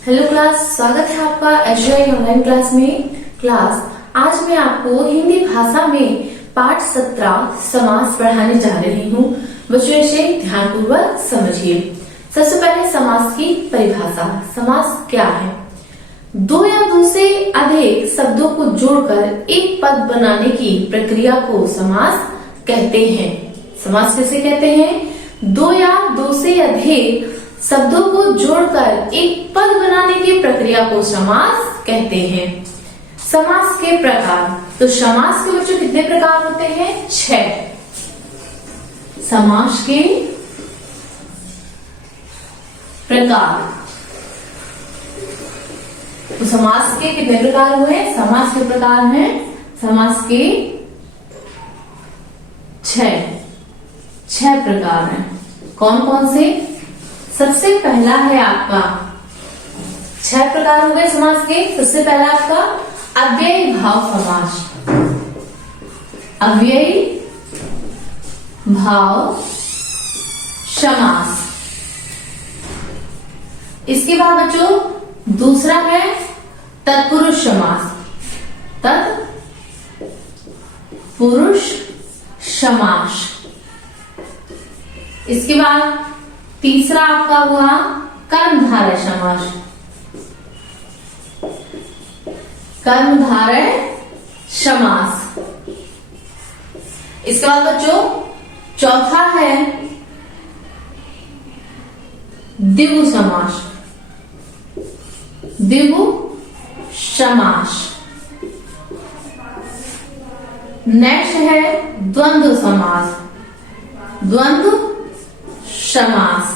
Hello class, स्वागत है आपका एसजीआई ऑनलाइन क्लास में। क्लास आज मैं आपको हिंदी भाषा में पाठ 17 समास पढ़ाने जा रही हूँ। बच्चों इसे ध्यानपूर्वक समझिए। सबसे पहले समास की परिभाषा। समास क्या है? दो या दो से अधिक शब्दों को जोड़कर एक पद बनाने की प्रक्रिया को समास कहते हैं। समास किसे कहते हैं? दो या दो से अधिक शब्दों को जोड़कर एक पद बनाने की प्रक्रिया को समास कहते हैं। समास के प्रकार। तो समास के बच्चों कितने प्रकार होते हैं? 6। समास के प्रकार। तो समास के कितने प्रकार हुए? समास के प्रकार हैं, समास के 6 प्रकार हैं। कौन कौन से? सबसे पहला है आपका 6 प्रकार हो गए समास के। सबसे पहला आपका अव्ययी भाव समास। अव्ययी भाव समास। इसके बाद बच्चों दूसरा है तत्पुरुष समास। तत्पुरुष समास। इसके बाद तीसरा आपका हुआ कर्मधारय समास। कर्मधारय समास। इसके बाद बच्चों चौथा है द्विगु समास। द्विगु समास। नेक्स्ट है द्वंद्व समास। द्वंद्व समास।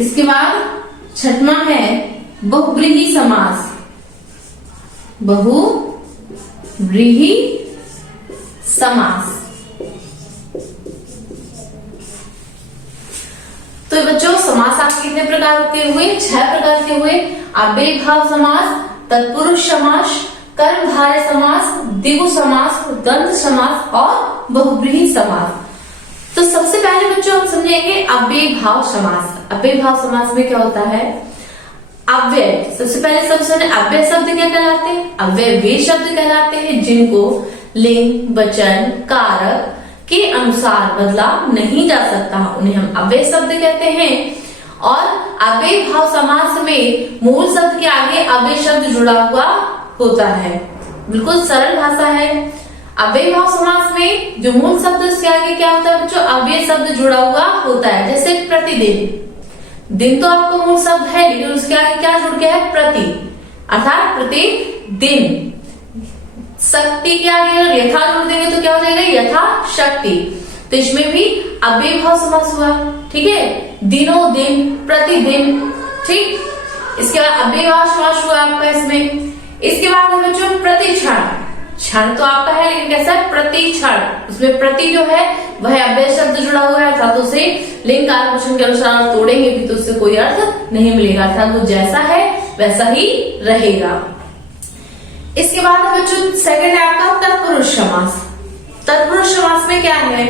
इसके बाद छठवां है बहुव्रीहि समास। बहुव्रीहि समास। तो बच्चों समास आपके कितने प्रकार के हुए? 6 प्रकार के हुए। अव्ययी भाव समास, तत्पुरुष समास, कर्मधारय समास, द्विगु समास, द्वंद्व समास और बहुव्रीहि समास। तो सबसे पहले बच्चों हम समझेंगे अव्ययी भाव समास। अव्ययी भाव समास में क्या होता है? अव्यय। सबसे पहले अव्यय शब्द क्या कहलाते हैं? अव्यय वे शब्द कहलाते हैं जिनको लिंग, वचन, कारक के अनुसार बदला नहीं जा सकता, उन्हें हम अव्यय शब्द कहते हैं। और अव्ययी भाव समास में मूल शब्द के आगे अव्यय शब्द जुड़ा हुआ होता है। बिल्कुल सरल भाषा है। अव्ययी भाव समास में जो मूल शब्द उसके आगे क्या होता है बच्चों? अव्यय शब्द जुड़ा हुआ होता है। जैसे प्रतिदिन। दिन तो आपका मूल शब्द है, लेकिन उसके आगे क्या जुड़ गया है? प्रति, अर्थात प्रतिदिन। शक्ति के आगे अगर यथा जोड़ देंगे तो क्या हो जाएगा? यथा शक्ति। तो इसमें भी अव्ययी भाव समास हुआ। ठीक है, दिनों दिन, प्रतिदिन। ठीक, इसके बाद अव्ययी भाव समास हुआ आपका इसमें। इसके बाद है बच्चों प्रतिक्षण। क्षण तो आपका है, लेकिन कैसा है? प्रति क्षण। उसमें प्रति जो है वह अव्यय शब्द जुड़ा हुआ है, अर्थात उसे लिंग, कारक, वचन के अनुसार तोड़ेंगे भी तो उससे कोई अर्थ नहीं मिलेगा, अर्थात वो जैसा है वैसा ही रहेगा। इसके बाद बच्चों सेकंड है आपका तत्पुरुष समास। तत्पुरुष समास में क्या है?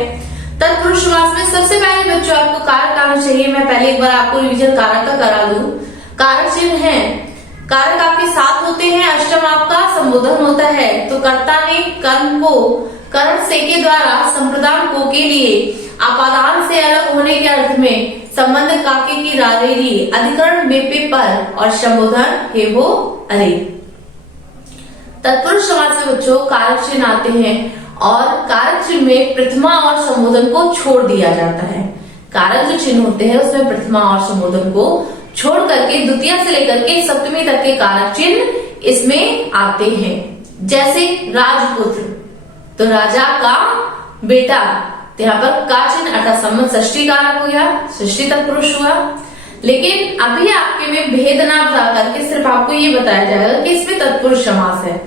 तत्पुरुष समास में सबसे पहले बच्चों आपको कारक आना चाहिए। मैं पहले एक बार आपको रिवीजन कारक का करा दूं। कारक चिन्ह है, कारक आपके साथ होते हैं। अष्टम आपका संबोधन होता है। तो कर्ता ने कर्म को करण से के द्वारा संप्रदान को के लिए अपादान से अलग होने के अर्थ में संबंध काके की रारेरी अधिकरण में पे पर और संबोधन हे वो अरे। तत्पुरुष समास में बच्चों कारक चिन्ह आते हैं और कारक चिन्ह में प्रथमा और संबोधन को छोड़ दिया जाता है। कारक जो चिन्ह होते हैं उसमें प्रथमा और संबोधन को छोड़ करके द्वितीय से लेकर के सप्तमी तक के कारक चिन्ह इसमें आते हैं। जैसे राजपुत्र, तो राजा का बेटा, तो यहाँ पर का चिन्ह अर्थात संबंध षष्ठी कारक हो गया, षष्ठी तत्पुरुष हुआ। लेकिन अभी आपके में भेद ना बता करके सिर्फ आपको ये बताया जाएगा कि इसमें तत्पुरुष समास है।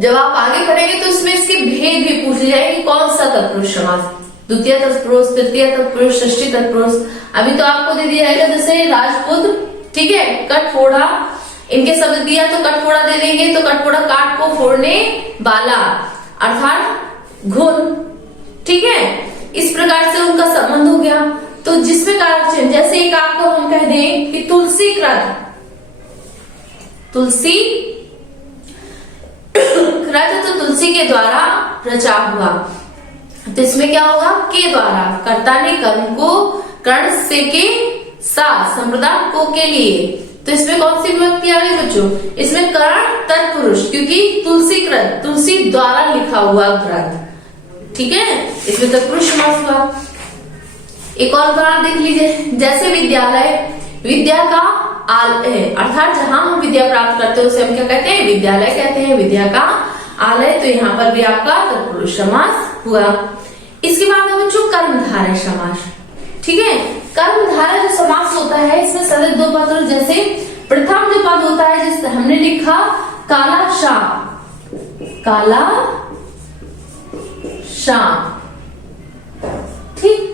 जब आप आगे पढ़ेंगे तो इसमें इसके भेद भी पूछ जाएंगे कि कौन सा तत्पुरुष समास, द्वितीय तत्पुरुष, तृतीय तत्पुरुष, षष्ठी तत्पुरुष। अभी तो आपको दे दिया है जैसे राजपुत्र, ठीक है, कटफोड़ा, इनके शब्द दिया तो कटफोड़ा दे देंगे। तो कटफोड़ा काट को फोड़ने वाला अर्थात घुन, ठीक है, इस प्रकार से उनका संबंध हो गया। तो जिसमें कारक चिन्ह, जैसे एक आपको हम कह दें कि तुलसी कृत, तुलसी कृत तो तुलसी के द्वारा रचा हुआ। तो इसमें क्या होगा, के द्वारा, कर्ता ने कर्म को कर्ण से के साथ संप्रदान को के लिए। तो इसमें कौन सी विभक्ति आ गई बच्चों, इसमें कर्ण तत्पुरुष, क्योंकि तुलसी कृत, तुलसी द्वारा लिखा हुआ कृत, ठीक है, इसमें तत्पुरुष समास हुआ। एक और उदाहरण देख लीजिए, जैसे विद्यालय, विद्या का आलय, अर्थात जहां हम विद्या प्राप्त करते हैं उसे हम क्या कहते हैं, विद्यालय कहते हैं, विद्या का आलय। तो यहाँ पर भी आपका तत्पुरुष समास हुआ। इसके बाद है बच्चों कर्मधारय समास, ठीक है। कर्मधारय जो समास होता है इसमें सदैव दो पद, जैसे प्रथम जो पद होता है जिस हमने लिखा काला शाम, काला शाम, ठीक।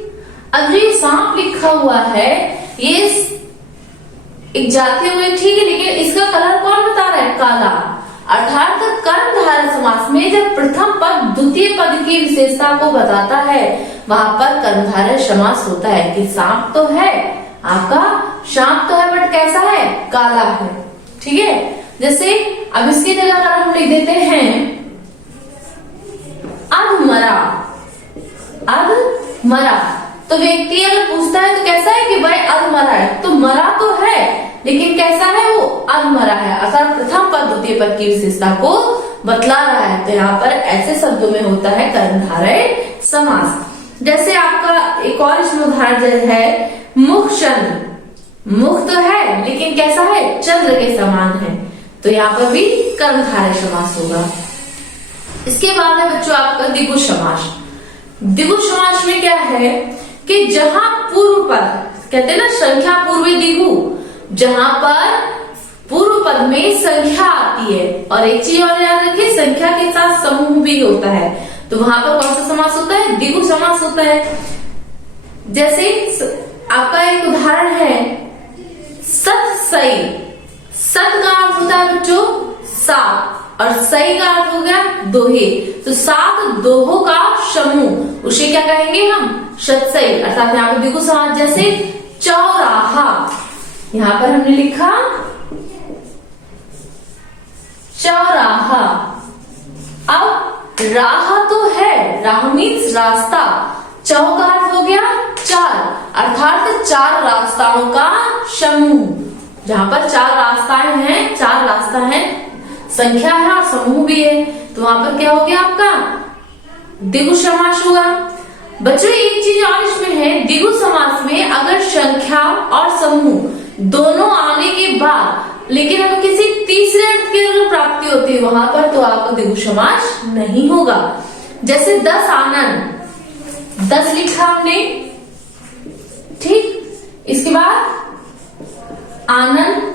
अब जो सांप लिखा हुआ है ये एक जाते हुए, ठीक है, लेकिन इसका कलर कौन बता रहा है, काला। अर्थात कर्मधारय समास में जब प्रथम पद द्वितीय पद की विशेषता को बताता है वहां पर कर्मधारय समास होता है कि सांप तो है आपका, सांप तो है बट कैसा है, काला है, ठीक है। जैसे अब इसकी जगह अगर हम लिख देते हैं अधमरा, अधमरा, तो व्यक्ति अगर पूछता है तो कैसा है कि भाई अधमरा है, तो मरा तो है लेकिन कैसा है वो, अधमरा है, अर्थात प्रथम पद द्वितीय पद की विशेषता को बतला रहा है। तो यहाँ पर ऐसे शब्दों में होता है कर्मधारय समास। जैसे आपका एक और इसमें उदाहरण है मुख चंद्र, मुख तो है लेकिन कैसा है, चंद्र के समान है, तो यहाँ पर भी कर्मधारय समास होगा। इसके बाद है बच्चों आपका द्विगु समास। द्विगु समास में क्या है कि जहां पूर्व पद, कहते हैं ना संख्या पूर्वी द्विगु, जहां पर पूर्व पद में संख्या आती है, और एक चीज और याद रखिए संख्या के साथ समूह भी होता है, तो वहां पर कौन सा समास होता है, द्विगु समास होता है। जैसे आपका एक उदाहरण है सत सई, सत का अर्थ होता है बच्चों सात, और सही का अर्थ हो गया दोहे, तो सात दोहों का समूह, उसे क्या कहेंगे हम, सतसई, अर्थात यहाँ पर द्विगु समास। जैसे चौराहा, यहाँ पर हमने लिखा चौराहा, अब राह तो है, राह मीन्स रास्ता, चौ का अर्थ हो गया चार, अर्थात चार रास्ताओं का समूह। जहां पर चार रास्ताएं हैं, चार रास्ता है, संख्या है और समूह भी है, तो वहां पर क्या हो गया आपका द्विगु समास हुआ। बच्चों एक चीज और इसमें है, द्विगु समास में अगर संख्या और समूह दोनों आने के बाद लेकिन अगर किसी तीसरे अर्थ की अगर प्राप्ति होती है वहां पर, तो आपको द्विगु समास नहीं होगा। जैसे 10 आनंद, 10 लिखा हमने, ठीक, इसके बाद आनंद,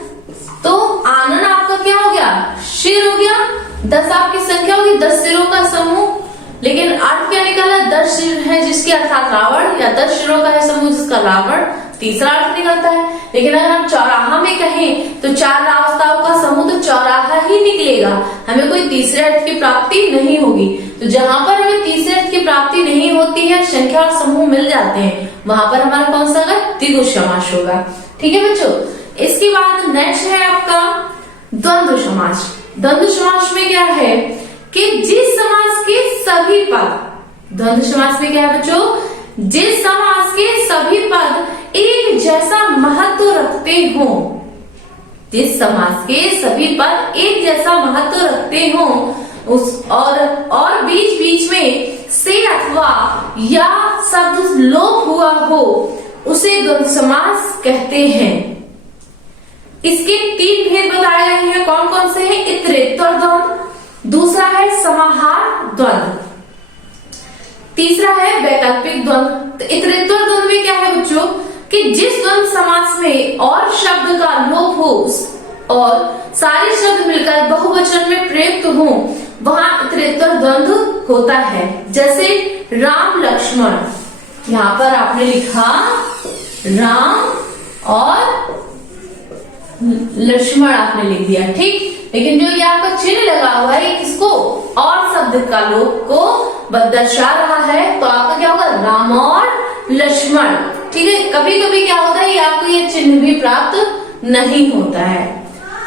तो आनंद आपका क्या हो गया, सिर हो गया, 10 आपकी संख्या होगी, 10 सिरों का समूह, लेकिन अर्थ क्या निकला, 10 सिर है जिसके अर्थात रावण, या 10 सिरों का है समूह जिसका रावण, तीसरा अर्थ निकलता है। लेकिन अगर हम चौराहा में कहें तो चार रास्ताओं का समूह, तो चौराहा ही निकलेगा, हमें कोई तीसरे अर्थ की प्राप्ति नहीं होगी। तो जहां पर हमें तीसरे अर्थ की प्राप्ति नहीं होती है, संख्या और समूह मिल जाते हैं, वहां पर हमारा कौन सा होगा, द्विगु समास होगा, ठीक है बच्चों। इसके बाद नेक्स्ट है आपका द्वंद्व समास। द्वंद्व समास में क्या है कि जिस समास के सभी पद, द्वंद्व समास में क्या है बच्चों, जिस समास के सभी पद एक जैसा महत्व रखते हो, जिस समास के सभी पद एक जैसा महत्व रखते हो, उस और बीच बीच में से अथवा या शब्द लोप हुआ हो, उसे द्वंद्व समास कहते हैं। इसके 3 भेद बताए गए हैं, कौन कौन से हैं, इतरेत्तर द्वंद्व, दूसरा है समाहार द्वंद्व, तीसरा है वैकल्पिक द्वंद्व। तो इतरेत्तर द्वंद्व में क्या है बच्चों कि जिस द्वंद्व समास में और शब्द का लोप हो और सारे शब्द मिलकर बहुवचन में प्रयुक्त हो, वहां इतरेत्तर द्वंद्व होता है। जैसे राम लक्ष्मण, यहाँ पर आपने लिखा राम और लक्ष्मण आपने लिख दिया, ठीक, लेकिन जो ये आपका चिन्ह लगा हुआ है किसको, और शब्द का लोप को दर्शा रहा है, तो आपका क्या होगा, राम और लक्ष्मण, ठीक है। कभी कभी क्या होता है आपको ये चिन्ह भी प्राप्त नहीं होता है।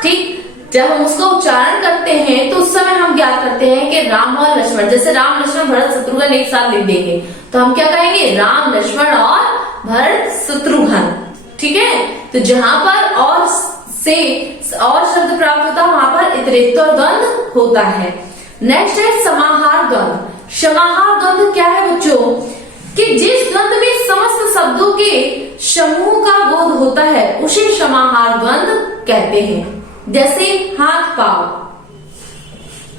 ठीक, जब हम उसका उच्चारण करते हैं तो उस समय हम क्या करते हैं कि राम और लक्ष्मण, जैसे राम लक्ष्मण भरत शत्रुघ्न एक साथ लिख देंगे तो हम क्या कहेंगे, राम लक्ष्मण और भरत शत्रुघ्न। ठीक है, तो जहां पर और से और शब्द प्राप्त होता है वहां पर इतरेत्तर द्वंद्व होता है। नेक्स्ट है समाहार द्वंद्व। समाहार द्वंद्व क्या है बच्चों, कि जिस द्वंद्व में समस्त शब्दों के समूह का बोध होता है उसे समाहार द्वंद्व कहते हैं। जैसे हाथ पांव,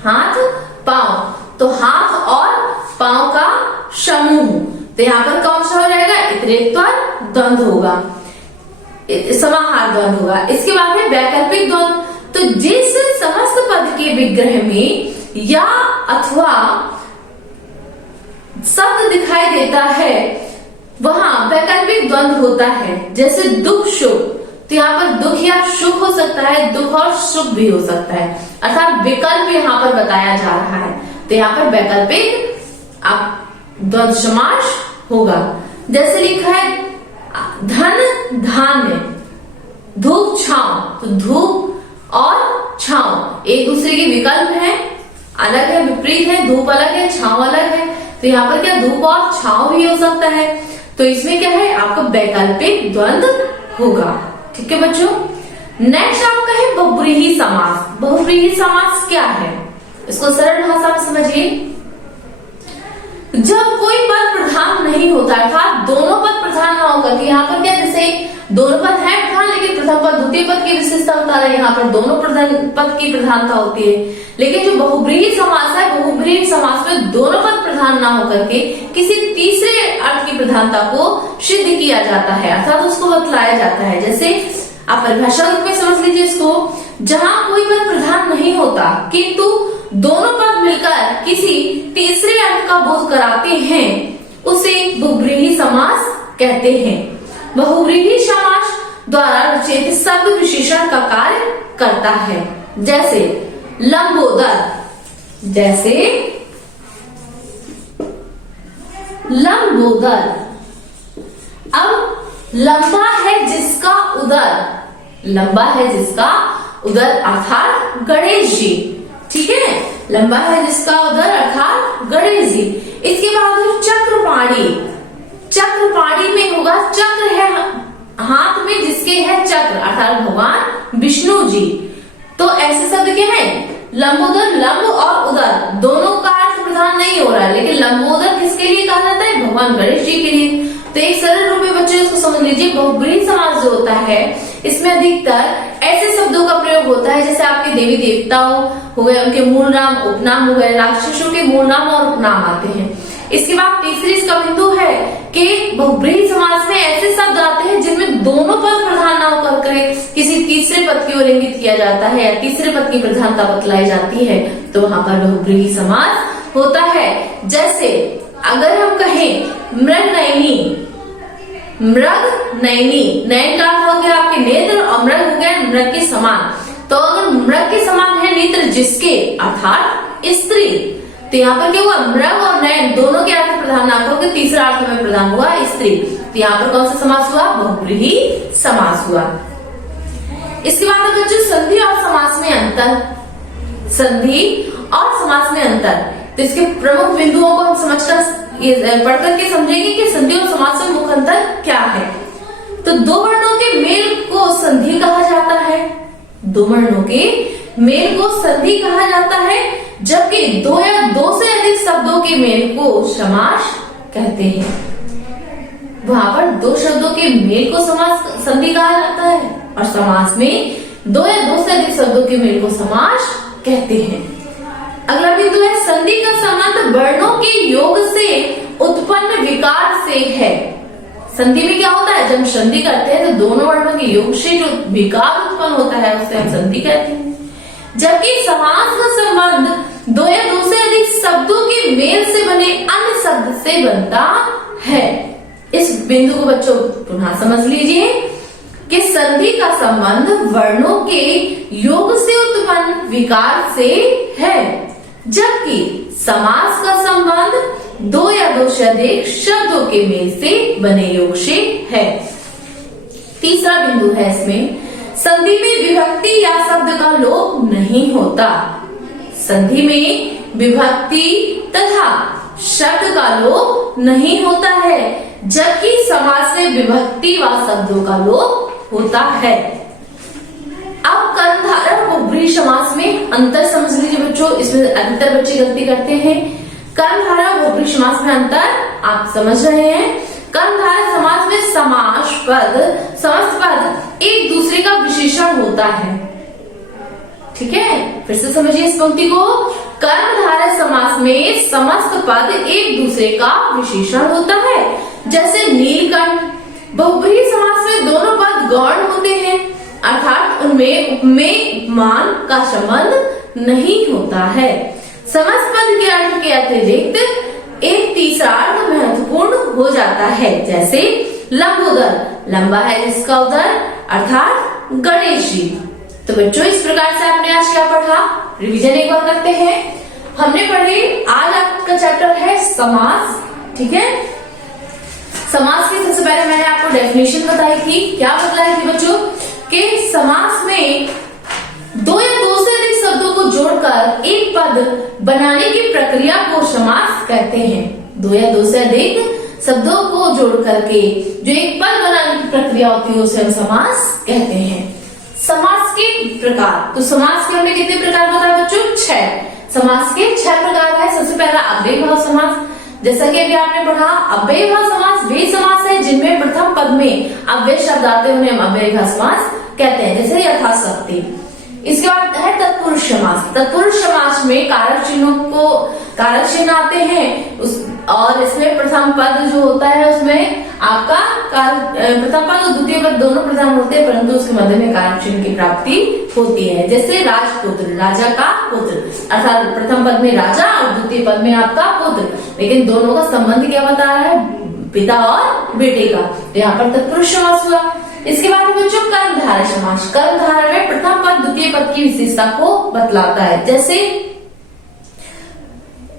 हाथ पांव, तो हाथ और पांव का समूह, तो यहाँ पर कौन सा हो जाएगा, इतरेत्तर द्वंद्व होगा, समाहार द्वंद्व होगा। इसके बाद है वैकल्पिक द्वंद्व। तो जिस समस्त पद के विग्रह में या अथवा शब्द दिखाई देता है वहां वैकल्पिक द्वंद्व होता है। जैसे दुख सुख, तो यहाँ पर दुख या सुख हो सकता है, दुख और सुख भी हो सकता है, अर्थात विकल्प यहाँ पर बताया जा रहा है, तो यहाँ पर वैकल्पिक द्वंद्व समास होगा। जैसे लिखा है धन धान्य, धूप छांव, तो धूप और छांव एक दूसरे के विकल्प हैं, अलग है, विपरीत है, धूप अलग है, छांव अलग है, तो यहाँ पर क्या धूप और छांव भी हो सकता है, तो इसमें क्या है आपका वैकल्पिक द्वंद्व होगा। ठीक है बच्चों, नेक्स्ट आपका है बहुव्रीहि समास। बहुव्रीहि समास क्या है, इसको सरल भाषा में समझिए। जब कोई पद प्रधान नहीं होता, अर्थात दोनों पद प्रधान ना होकर के, यहाँ पर क्या जैसे दोनों पद है प्रधान लेकिन प्रथम पद द्वितीय पद की विशेषता बता रहे हैं, यहाँ पर दोनों पद की प्रधानता होती है। लेकिन जो बहुव्रीहि समास है, बहुव्रीहि समास में दोनों पद प्रधान ना होकर के किसी तीसरे अर्थ की प्रधानता को सिद्ध किया जाता है, अर्थात उसको बतलाया जाता है। जैसे आप परिभाषा रूप में समझ लीजिए इसको, जहां कोई पद प्रधान नहीं होता किंतु दोनों पद मिलकर किसी तीसरे अर्थ का बोध कराते हैं उसे बहुव्रीहि समास कहते हैं। बहुव्रीहि समास द्वारा रचित शब्द विशेषण का कार्य करता है। जैसे लंबोदर, जैसे लंबोदर, अब लंबा है जिसका उदर, लंबा है जिसका उदर अर्थात गणेश जी। ठीक है, लंबा है जिसका उदर अर्थात गणेश जी। इसके बाद चक्रपाणी, चक्रपाणी में होगा, चक्र है हाथ में जिसके है चक्र अर्थात भगवान विष्णु जी। तो ऐसे शब्द क्या है, लंबोदर, लंब और उदर दोनों का अर्थ प्रधान नहीं हो रहा है, लेकिन लंबोदर किसके लिए कहा जाता है, भगवान गणेश जी के लिए। तो एक सरल रूप में बच्चों इसको समझ लीजिए, बहुव्रीहि समास जो होता है इसमें अधिकतर ऐसे शब्दों का प्रयोग होता है जैसे आपके देवी देवताओं हो गए, उनके मूल नाम उपनाम हो गए, राक्षसों के मूल नाम और उपनाम आते हैं। इसके बाद तीसरी इसका बिंदु है कि बहुव्रीहि समास में ऐसे शब्द आते हैं जिनमें दोनों पद प्रधान न होकर के किसी तीसरे पद की ओर इंगित किया जाता है या तीसरे पद की प्रधानता बतलाई जाती है, तो वहां पर बहुव्रीहि समास होता है। जैसे अगर हम कहें मृग नयनी, मृग नयनी, नयन का अर्थ हो गया आपके नेत्र और मृग हो गया मृग के समान, तो अगर मृग के समान है नेत्र जिसके अर्थात स्त्री, तो यहाँ पर क्या हुआ, मृग और नयन दोनों के अर्थ प्रधान ना होकर तीसरा अर्थ में प्रधान हुआ स्त्री, तो यहाँ पर कौन सा समास हुआ, बहुव्रीहि समास हुआ। इसके बाद अगर जो संधि और समास में अंतर, संधि और समास में अंतर, तो इसके प्रमुख बिंदुओं को हम समझकर पढ़ करके समझेंगे कि संधि और समास में मुख्य अंतर क्या है। तो दो वर्णों के मेल को संधि कहा जाता है, दो वर्णों के मेल को संधि कहा जाता है, जबकि दो या दो से अधिक शब्दों के मेल को समास कहते हैं। वहां पर दो शब्दों के मेल को समास संधि कहा जाता है और समास में दो या दो से अधिक शब्दों के मेल को समास कहते हैं। अगला बिंदु है संधि का संबंध वर्णों के योग से उत्पन्न विकार से है। संधि में क्या होता है, जब हम संधि करते हैं तो दोनों वर्णों के योग से जो विकार उत्पन्न होता है उसे हम संधि कहते हैं। जबकि समास का संबंध दो या दो से अधिक शब्दों के मेल से बने अन्य शब्द से बनता है। इस बिंदु को बच्चों पुनः समझ लीजिए कि संधि का संबंध वर्णों के योग से उत्पन्न विकार से है, जबकि समास का संबंध दो या दो से अधिक शब्दों के मेल से बने योग से है। तीसरा बिंदु है इसमें संधि में विभक्ति या शब्द का लोप नहीं होता। संधि में विभक्ति तथा शब्द का लोप नहीं होता है, जबकि समास में विभक्ति व शब्दों का लोप होता है। अब कर्मधारय और बहुब्रीहि समास में अंतर समझ लीजिए बच्चों। इसमें अंतर बच्चे गलती करते हैं। कर्मधारय और बहुब्रीहि समास में अंतर आप समझ रहे हैं। कर्मधारय समास में समास पद, समस्त पद एक दूसरे का विशेषण होता है। ठीक है, फिर से समझिए इस पंक्ति को। कर्मधारय समास में समस्त पद एक दूसरे का विशेषण होता है, जैसे नीलकंठ। बहुब्रीहि समास में दोनों पद गौण होते हैं, अर्थात उनमें उपमेय उपमान का संबंध नहीं होता है। समस्त पद के अर्थ के अतिरिक्त एक तीसरा अर्थ महत्वपूर्ण हो जाता है, जैसे लंबोदर, लंबा है जिसका उदर, अर्थात गणेश जी। तो बच्चों इस प्रकार से आपने आज क्या पढ़ा, रिवीजन एक बार करते हैं। हमने पढ़े, आज आपका चैप्टर है समास। ठीक है, समास की सबसे पहले मैंने आपको डेफिनेशन बताई थी। क्या बतलाई थी बच्चों कि समास में दो या दो से अधिक शब्दों को जोड़कर एक पद बनाने की प्रक्रिया को समास कहते हैं। दो या दो से अधिक शब्दों को जोड़ करके जो एक पद बनाने की प्रक्रिया होती है उसे हम समास कहते हैं। समास के प्रकार, तो समास के हमें कितने प्रकार बताए बच्चों? 6। समास के 6 प्रकार है। सबसे पहला अव्ययीभाव समास, जैसा कि अभी आपने पढ़ा। अव्ययीभाव समास वे समास है जिनमें प्रथम पद में अव्यय शब्द आते हैं, उन्हें हम अव्ययीभाव समास कहते हैं, जैसे यथाशक्ति। इसके बाद है तत्पुरुष समास। तत्पुरुष समास में कारक चिन्ह आते हैं और इसमें प्रथम पद जो होता है उसमें आपका प्रथम पद और द्वितीय पद दोनों प्रधान होते हैं, परंतु उसके मध्य में कारक चिन्ह की प्राप्ति होती है, जैसे राजपुत्र, राजा का पुत्र, अर्थात प्रथम पद में राजा और द्वितीय पद में आपका पुत्र, लेकिन दोनों का संबंध क्या बता रहा है? पिता और बेटे का। तो यहाँ पर तत्पुरुष समास हुआ। इसके बाद बच्चों कर्मधारय समास। कर्मधारय में प्रथम पद द्वितीय पद की विशेषता को बतलाता है, जैसे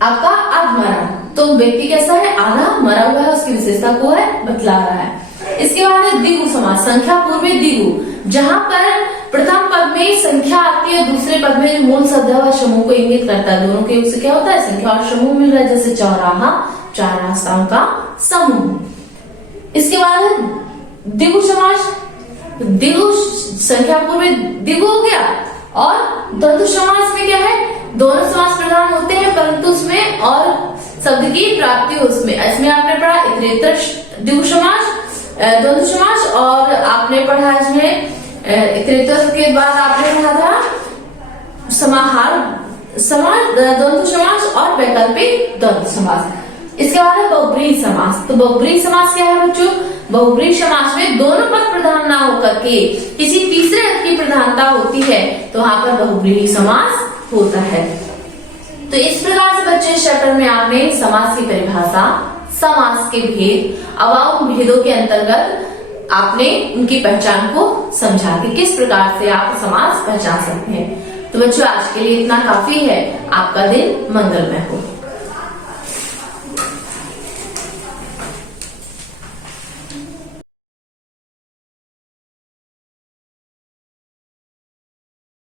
आपका आधमरा, तो व्यक्ति कैसा है? आधा मरा हुआ है, उसकी विशेषता को है बतला रहा है। इसके बाद है द्विगु समास। संख्या पूर्व द्विगु, जहां पर प्रथम पद में संख्या आती है, दूसरे पद में मूल शब्द है वह समूह को इंगित करता है। दोनों के योग से क्या होता है? संख्या और समूह मिल रहा है, जैसे चौराहा, चार रास्ताओं का समूह। इसके बाद द्विगु समास। द्विगु संख्या पूर्व द्विगु हो गया, और द्वंद्व समास में क्या है? दोनों समास प्रधान होते हैं, परंतु उसमें और शब्द की प्राप्ति इसमें आपने पढ़ा इतरेतर द्विगु समास, द्वंद्व समास, और आपने पढ़ा इसमें इतरेतर के बाद आपने पढ़ा था समाहार समास, द्वंद्व समास और वैकल्पिक द्वंद्व समास। इसके बाद है बहुब्रीहि समास। तो बहुब्रीहि समास क्या है बच्चों? बहुब्रीहि समास में दोनों पद प्रधान ना होकर के किसी तीसरे पद की प्रधानता होती है, तो वहां पर बहुब्रीहि समास होता है। तो इस प्रकार से बच्चे इस चैप्टर में आपने समास की परिभाषा, समास के भेद, अवाव भेदों के अंतर्गत आपने उनकी पहचान को समझा कि किस प्रकार से आप समास पहचान सकते हैं। तो बच्चों आज के लिए इतना काफी है। आपका दिन मंगलमय हो।